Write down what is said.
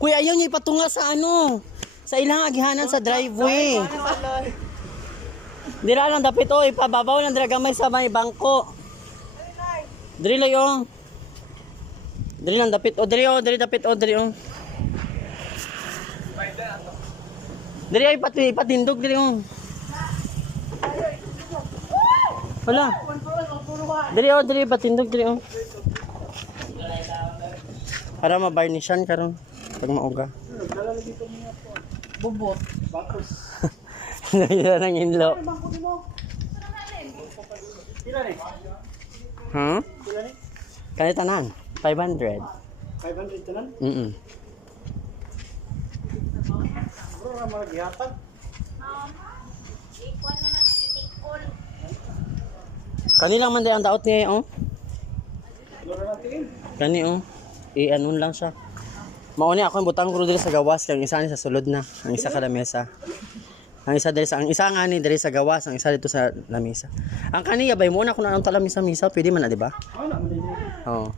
Kuya, ayaw niya ipatunga sa ano. Sa ilang agihanan sa driveway. Dira lang dapit o, ipababaw lang dira gamay sa may bangko. Diri lang yung. Diri lang dapit o, diri o, diri dapit o, diri o. Diri ay ipatindog diri o. Wala. Diri o, diri ipatindog diri o. Para mabarnishan karon pag mauga. Bubot. Batos. Nagila ng inlo. Pila ni? Ha? Pila ni? Kaya tanan, 500. 500 tanan? Bro, ra magihatan. Kanilang man day ang daot niya oh. Lura natin. Kani oh. I-anon lang siya. Mauni ako yung butang ko diri sa gawas, kang isa ni sa sulod na, ang isa kada mesa. Ang isa diri sa nga ni diri sa gawas, ang isa dito sa lamesa. Ang kaniya bay mo na kun anong talamisa misa, pwede man na di ba? Ano na man din. Oo.